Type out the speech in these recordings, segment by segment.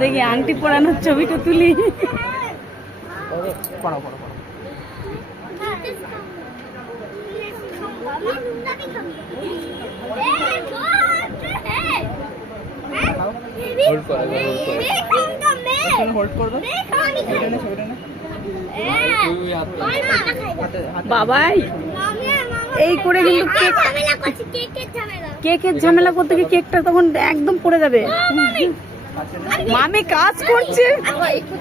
দেখি আংটি পরানোর ছবিটা তুলি। পড়াও পড়াও পড়াও। হোল্ড করো হোল্ড করো। এখানে হোল্ড বাবাই। এই করে কিন্তু কেক কেকের ঝামেলা। করতে গিয়ে কেকটা তখন একদম পড়ে যাবে। মামি। কাজ করছে। একটু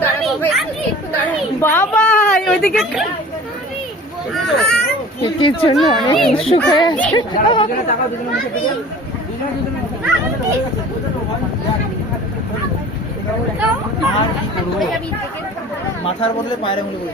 বাবা ওইদিকে কেকের জন্য অনেক উৎসুক হয়ে আছে। মাথার বদলে পায়ের আঙুলে করে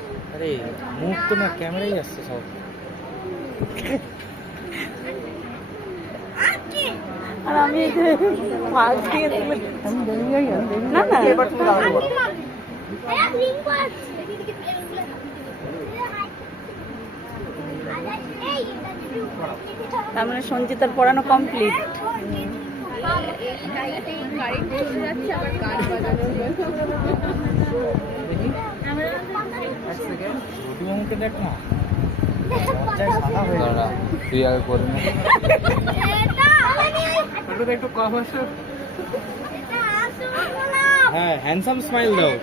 আরে মুখ তো না ক্যামেরাই আসছে সব। আর আমি দিয়ে তুলে- না না। এবার তুমি দাঁড়াতে পারো এক লিঙ্ক আছে দেখ না তুই আগে একটু কম আসে হ্যাঁ হ্যান্ডসাম স্মাইল দাও।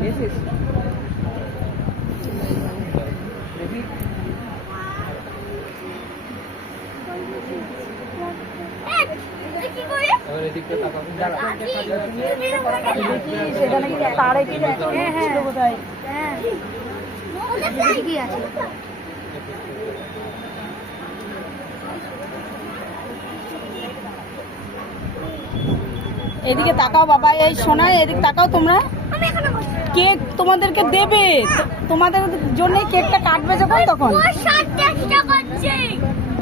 এসেছিস দেখি সেখানে কি তারে কি ছিল বোধহয় এদিকে তাকাও বাবা এই শোনা এদিকে তাকাও তোমরা। কেক তোমাদেরকে দেবে। তোমাদের জন্য কেকটা কাটবে যখন তখন।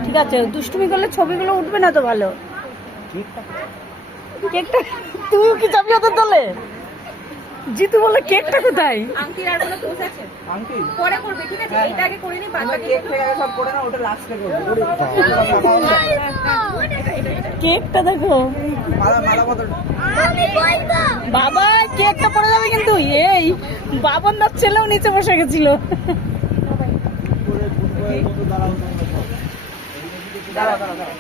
ঠিক আছে দুষ্টুমি করলে ছবিগুলো উঠবে না তো ভালো। কেকটা? তুমি কি যাবি ওদের দলে? জিতু বলে কেকটা কোথায়? আংটির আর কোনো আছে। আংটি পরে করবে ঠিক আছে? হ্যাঁ, এটা আগে করে নি বাদ বাকি কেক থেকে সব করে না ওটা লাস্টে করব। কেকটা দেখো। মালা মালা বদল আমি বলব বাবা কেকটা পড়ে যাবে কিন্তু। এই বাবন দার ছেলেও নিচে বসে গেছিল। দাঁড়াও দাঁড়াও দাঁড়াও।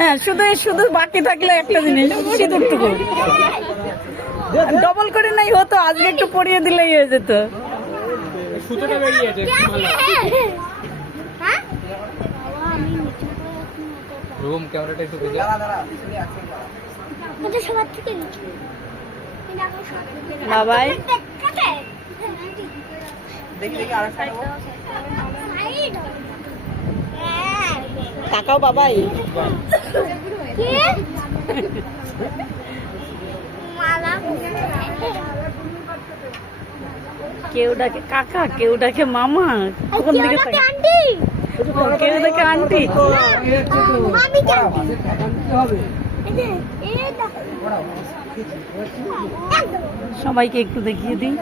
হ্যাঁ শুধু শুধু বাকি থাকলে একটা জিনিস সিঁদুরটুকু ডবল করে নাই হতো আজকে একটু পরিয়ে দিলেই হয়ে যেত। হ্যাঁ রুম ক্যামেরাটা একটু। বাবাই। দেখি দেখি আরেকটা সাইড তাকাও বাবাই কেউ ডাকে কাকা কেউ ডাকে মামা কোন দিকে কেউ কেউ ডাকে আন্টি সবাইকে একটু দেখিয়ে দিই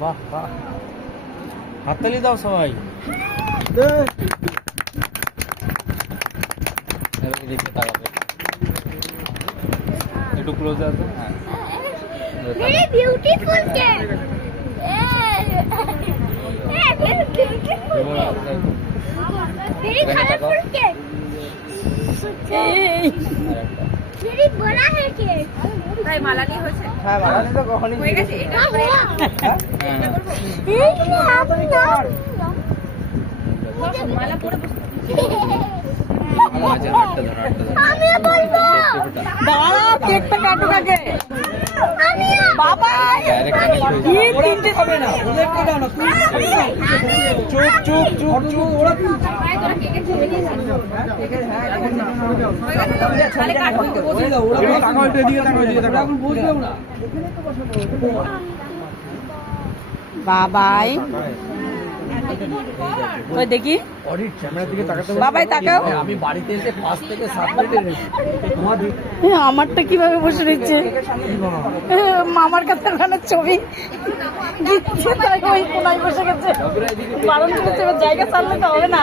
বাহ বাহ হাততালি দাও সবাই। একটু ক্লোজ আসো হ্যাঁ। হ্যাঁ হয়ে হ্যাঁ? দাঁড়াও কেকটা কাটুক আগে। বাবা। তিনটে হবে না দাও না। চুপ চুপ চুপ চুপ ওরা বাবাই। ওই দেখি। অডিট ক্যামেরার দিকে তাকাতে বাবাই তাকাও। আমি বাড়িতে এসে পাঁচ থেকে সাত মিনিটের তোমার হ্যাঁ, আমারটা কীভাবে বসে রয়েছে? হ্যাঁ, মামার কাছে ওখানে ছবি। দিচ্ছে তাই ওই কোনায় বসে গেছে বারণ করেছে এবার জায়গা ছাড়লে তো হবে না।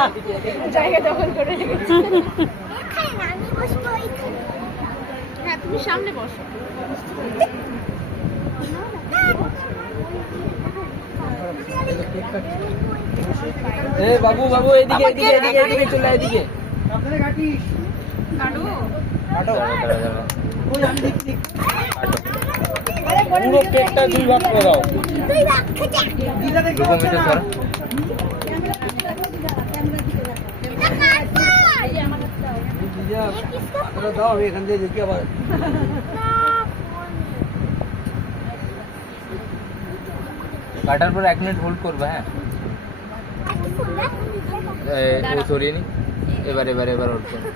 জায়গা দখল করে রেখেছে। হ্যাঁ তুমি সামনে বসো। এ বাবু বাবু এদিকে এদিকে এদিকে এদিকে চলে আয়, এদিকে কাটু কাটো দাঁড়াও, দাঁড়াও, দাঁড়াও। ওই আমি দেখছি কাটো। পুরো কেকটা দুই ভাগ করে দাও দিদা দেখতে রূপম পাচ্ছে এটা না ধরো। দিদা ওটা দাও আমি এখান দিয়ে দেখি আবার কাটার পর এক মিনিট হোল্ড করবে হ্যাঁ এ- এ সরিয়ে নি এবার এবার এবার হোল্ড করো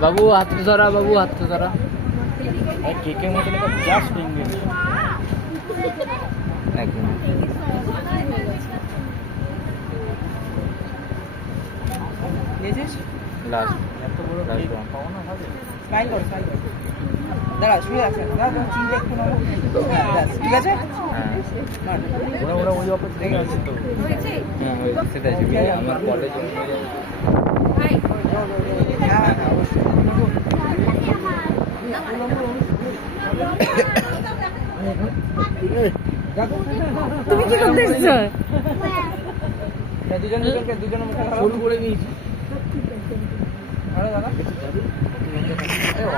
বাবু হাত ধরা বাবু হাত ধরা কেকের মতো জাস্ট ইংলিশ এক মিনিট নিয়েছিস লাস্ট এত বড় লাস্ট ওয়ান স্মাইল কর স্মাইল কর। দাঁড়া শুয়ে আছে। দাঁড়া তোমার চিনটা একটু নাও। হ্যাঁ, ঠিক আছে? হ্যাঁ। ওরা ওই আছে তো। হ্যাঁ সেটাই আমার কলেজ হ্যাঁ হ্যাঁ অবশ্যই তুমি কি করতে এসছো? দুজন দুজনকে দুজন মুখে শুরু করে নিয়েছি।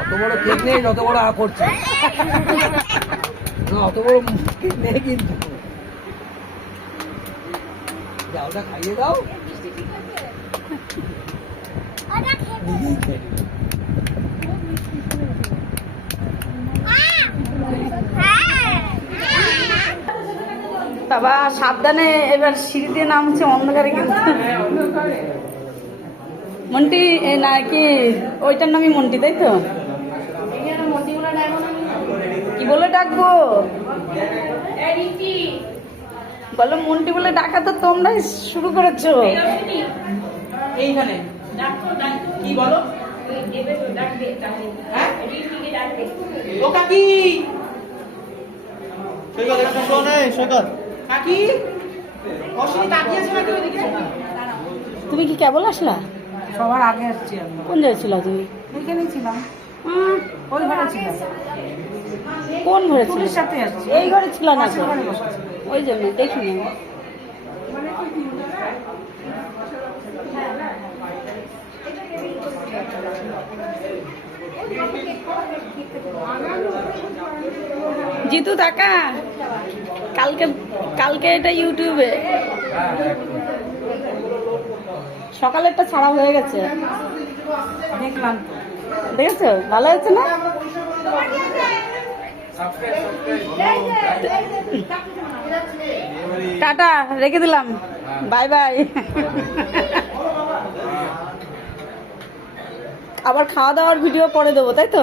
অত বড় কেক নেই যত বড় আ করছে। না অত বড় কেক নেই কিন্তু। ওটা খাইয়ে দাও। বাবা সাবধানে এবার সিঁড়ি দিয়ে নামছে অন্ধকারে কিন্তু। মন্টি এ না ওইটার নামই মন্টি তাই তো? কি বলে ডাকবো? বলো মন্টি বলে ডাকা তো তোমরাই শুরু করেছ। এইখানে। কি বলো? হ্যাঁ? ও কাকি! সৈকত একটু শোনে সৈকত কাকি? অশ্বিনী তাকিয়েছে নাকি ওইদিকে? তুমি কি কেবল আসলা? সবার আগে আসছি আমি। কোন জায়গায় ছিল তুমি? এখানেই ছিলাম। ওই ঘরে ছিলাম। কোন ঘরে ছিল? সাথে আসছি। এই ঘরে ছিল না ওই জন্য দেখিনি জিতু টাকা কালকে কালকে এটা ইউটিউবে। সকালেরটা ছাড়া হয়ে গেছে। দেখলাম। দেখেছ? ভালো হয়েছে না? টাটা রেখে দিলাম। Bye bye. আবার খাওয়া দাওয়ার ভিডিও পরে দেবো তাই তো?